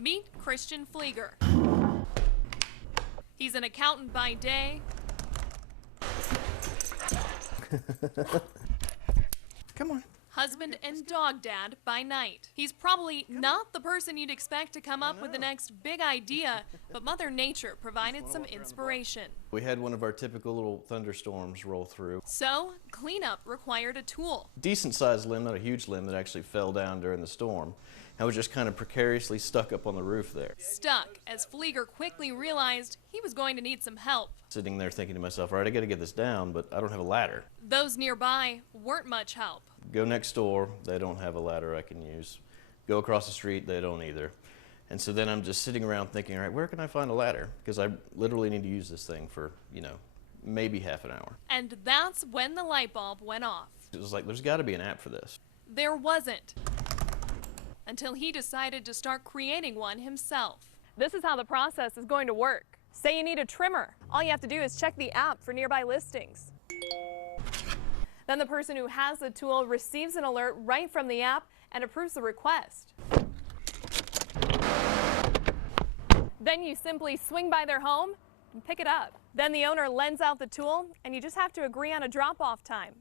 Meet Christian Flieger. He's an accountant by day. Come on. Husband and dog dad by night. He's probably not the person you'd expect to come up with the next big idea, but Mother Nature provided some inspiration. We had one of our typical little thunderstorms roll through. So, cleanup required a tool. Decent sized limb, not a huge limb, that actually fell down during the storm. I was just kind of precariously stuck up on the roof there. Stuck, as Flieger quickly realized he was going to need some help. Sitting there thinking to myself, all right, I gotta get this down, but I don't have a ladder. Those nearby weren't much help. Go next door, they don't have a ladder I can use. Go across the street, they don't either. And so then I'm just sitting around thinking, all right, where can I find a ladder? Because I literally need to use this thing for, maybe half an hour. And that's when the light bulb went off. It was like, there's gotta be an app for this. There wasn't. Until he decided to start creating one himself. This is how the process is going to work. Say you need a trimmer. All you have to do is check the app for nearby listings. Then the person who has the tool receives an alert right from the app and approves the request. Then you simply swing by their home and pick it up. Then the owner lends out the tool and you just have to agree on a drop-off time.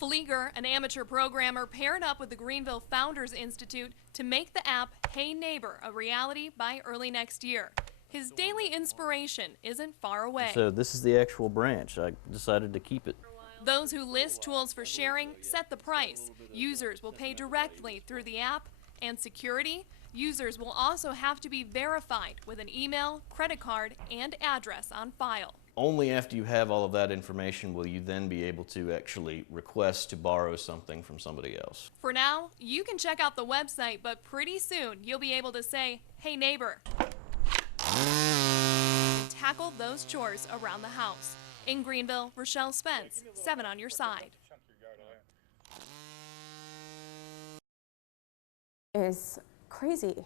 Flieger, an amateur programmer, paired up with the Greenville Founders Institute to make the app Hey Neighbor a reality by early next year. His daily inspiration isn't far away. So this is the actual branch. I decided to keep it. Those who list tools for sharing set the price. Users will pay directly through the app. And security, users will also have to be verified with an email, credit card, and address on file. Only after you have all of that information will you then be able to actually request to borrow something from somebody else. For now, you can check out the website, but pretty soon you'll be able to say, hey neighbor. Tackle those chores around the house. In Greenville, Rochelle Spence, 7 on your side. Is crazy.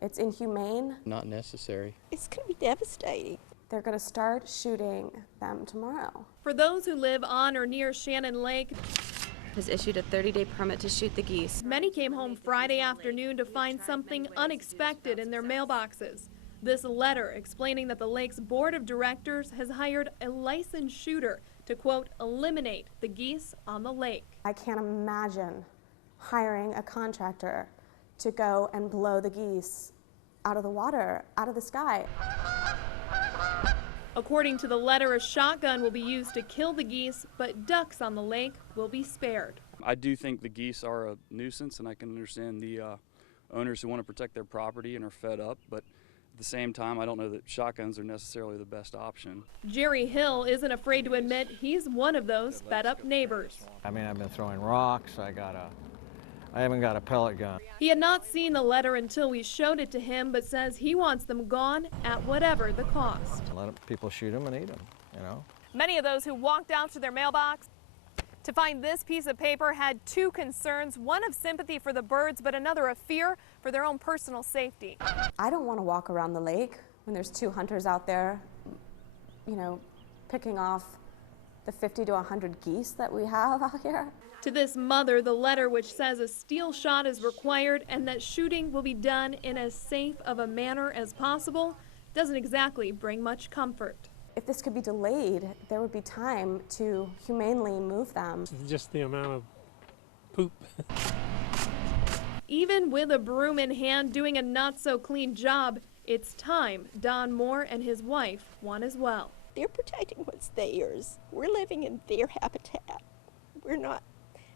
It's inhumane. Not necessary. It's going to be devastating. They're going to start shooting them tomorrow. For those who live on or near Shannon Lake, has issued a 30-day permit to shoot the geese. Many came home Friday afternoon to find something unexpected in their mailboxes. This letter explaining that the lake's board of directors has hired a licensed shooter to, quote, eliminate the geese on the lake. I can't imagine hiring a contractor to go and blow the geese out of the water, out of the sky. According to the letter, a shotgun will be used to kill the geese, but ducks on the lake will be spared. I do think the geese are a nuisance, and I can understand the owners who want to protect their property and are fed up, but at the same time, I don't know that shotguns are necessarily the best option. Jerry Hill isn't afraid to admit he's one of those fed-up neighbors. I mean, I've been throwing rocks. I haven't got a pellet gun. He had not seen the letter until we showed it to him, but says he wants them gone at whatever the cost. Let people shoot them and eat them, you know. Many of those who walked out to their mailbox to find this piece of paper had two concerns, one of sympathy for the birds, but another of fear for their own personal safety. I don't want to walk around the lake when there's 2 hunters out there, picking off the 50 to 100 geese that we have out here. To this mother, the letter, which says a steel shot is required and that shooting will be done in as safe of a manner as possible, doesn't exactly bring much comfort. If this could be delayed, there would be time to humanely move them. Just the amount of poop. Even with a broom in hand doing a not-so-clean job, it's time Don Moore and his wife want as well. They're protecting what's theirs. We're living in their habitat.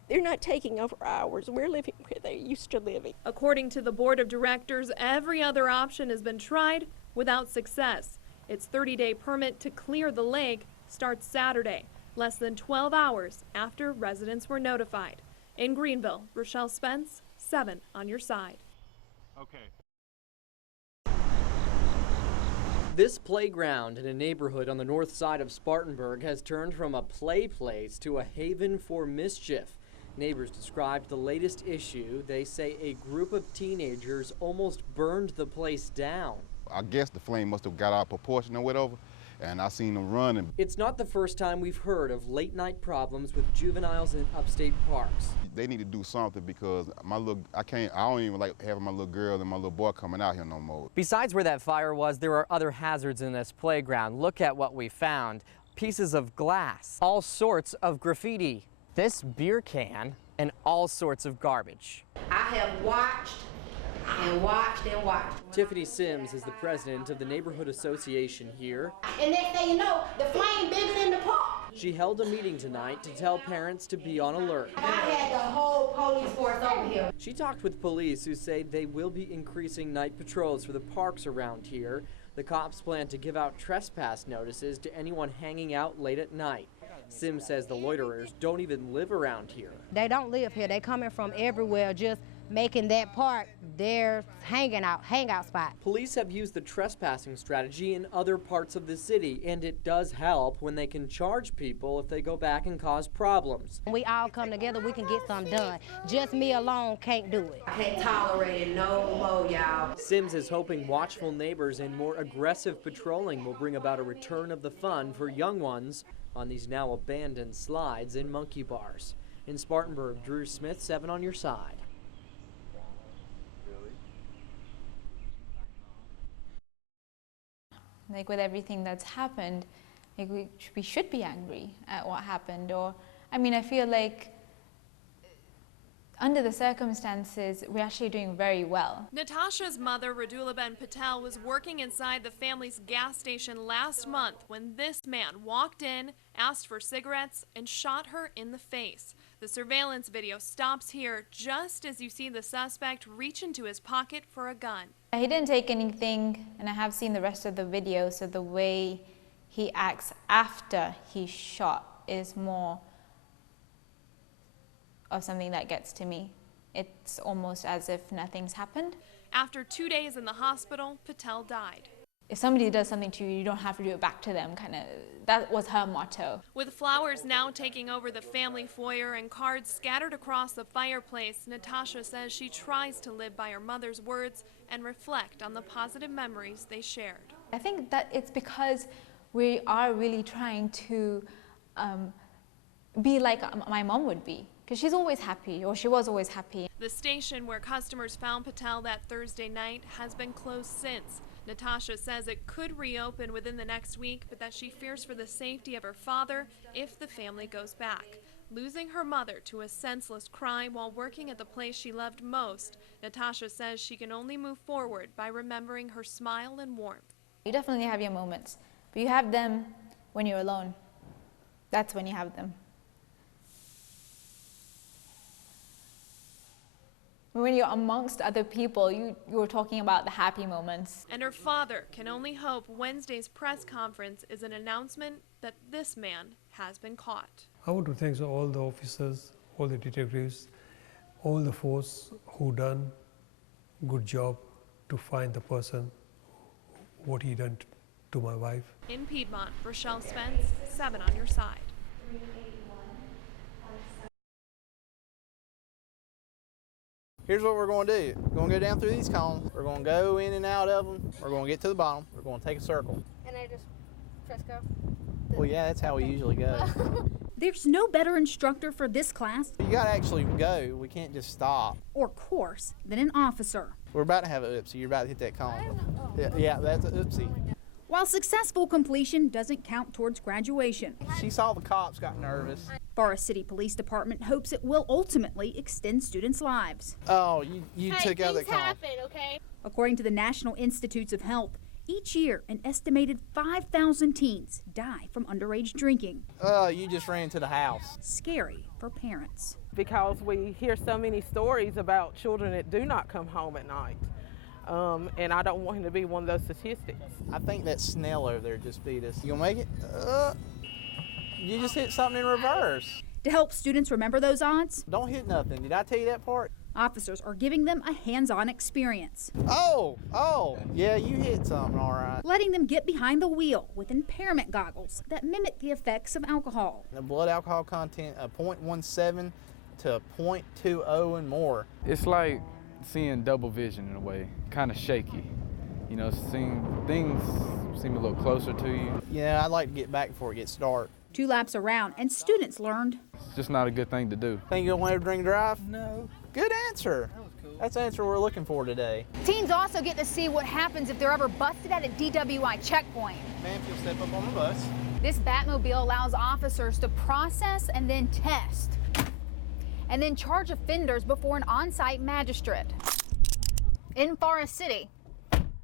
They're not taking over ours. We're living where they're used to living. According to the board of directors, every other option has been tried without success. Its 30-day permit to clear the lake starts Saturday, less than 12 hours after residents were notified. In Greenville, Rochelle Spence, 7 on your side. Okay. This playground in a neighborhood on the north side of Spartanburg has turned from a play place to a haven for mischief. Neighbors described the latest issue. They say a group of teenagers almost burned the place down. I guess the flame must have got out of proportion or whatever, and I seen them running. It's not the first time we've heard of late-night problems with juveniles in upstate parks. They need to do something because I don't even like having my little girl and my little boy coming out here no more. Besides where that fire was, there are other hazards in this playground. Look at what we found. Pieces of glass, all sorts of graffiti, this beer can, and all sorts of garbage. I have watched and watched and watched. Tiffany Sims is the president of the neighborhood association here. And next thing you know, the flame bigger than the park. She held a meeting tonight to tell parents to be on alert. I had the whole police force over here. She talked with police who say they will be increasing night patrols for the parks around here. The cops plan to give out trespass notices to anyone hanging out late at night. Sims says the loiterers don't even live around here. They don't live here. They coming from everywhere, just making that park their hangout spot. Police have used the trespassing strategy in other parts of the city, and it does help when they can charge people if they go back and cause problems. When we all come together, we can get something done. Just me alone can't do it. I can't tolerate it no more, y'all. Sims is hoping watchful neighbors and more aggressive patrolling will bring about a return of the fun for young ones on these now abandoned slides and monkey bars. In Spartanburg, Drew Smith, 7 on your side. Like with everything that's happened, like we should be angry at what happened. Or, I mean, I feel like under the circumstances, we're actually doing very well. Natasha's mother, Radulaben Patel, was working inside the family's gas station last month when this man walked in, asked for cigarettes, and shot her in the face. The surveillance video stops here just as you see the suspect reach into his pocket for a gun. He didn't take anything, and I have seen the rest of the video, so the way he acts after he's shot is more of something that gets to me. It's almost as if nothing's happened. After 2 days in the hospital, Patel died. If somebody does something to you, you don't have to do it back to them, that was her motto. With flowers now taking over the family foyer and cards scattered across the fireplace, Natasha says she tries to live by her mother's words and reflect on the positive memories they shared. I think that it's because we are really trying to be like my mom would be, because she's always happy, or she was always happy. The station where customers found Patel that Thursday night has been closed since. Natasha says it could reopen within the next week, but that she fears for the safety of her father if the family goes back. Losing her mother to a senseless crime while working at the place she loved most, Natasha says she can only move forward by remembering her smile and warmth. You definitely have your moments, but you have them when you're alone. That's when you have them. When you're amongst other people, you're talking about the happy moments. And her father can only hope Wednesday's press conference is an announcement that this man has been caught. I want to thank all the officers, all the detectives, all the force who done good job to find the person, what he done to my wife. In Piedmont, Rochelle Spence, 7 on your side. Here's what we're going to do. We're going to go down through these cones. We're going to go in and out of them. We're going to get to the bottom. We're going to take a circle. And I just press go? Well, yeah, that's how we usually go. There's no better instructor for this class You got to actually go. We can't just stop. or course than an officer. We're about to have an oopsie. You're about to hit that cone. Yeah, that's an oopsie. While successful completion doesn't count towards graduation, She saw the cops, got nervous. Forest City Police Department hopes it will ultimately extend students' lives. Oh, you took out that cone. Okay? According to the National Institutes of Health, each year an estimated 5,000 teens die from underage drinking. Oh, you just ran to the house. Scary for parents. Because we hear so many stories about children that do not come home at night. And I don't want him to be one of those statistics. I think that snail over there just beat us. You gonna make it? You just hit something in reverse. To help students remember those odds, Don't hit nothing. Did I tell you that part? officers are giving them a hands-on experience, Oh, yeah, you hit something, all right. letting them get behind the wheel with impairment goggles that mimic the effects of alcohol. The blood alcohol content of 0.17 to 0.20 and more. It's like seeing double vision in a way, kind of shaky. You know, seeing seem a little closer to you. Yeah, I'd like to get back before it gets dark. 2 laps around, and students learned. It's just not a good thing to do. Think you'll ever drink and drive? No. Good answer. That was cool. That's the answer we're looking for today. Teens also get to see what happens if they're ever busted at a DWI checkpoint. Ma'am, if you'll step up on the bus. This Batmobile allows officers to process and then test, and then charge offenders before an on-site magistrate. In Forest City,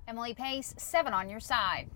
Emily Pace, 7 on your side.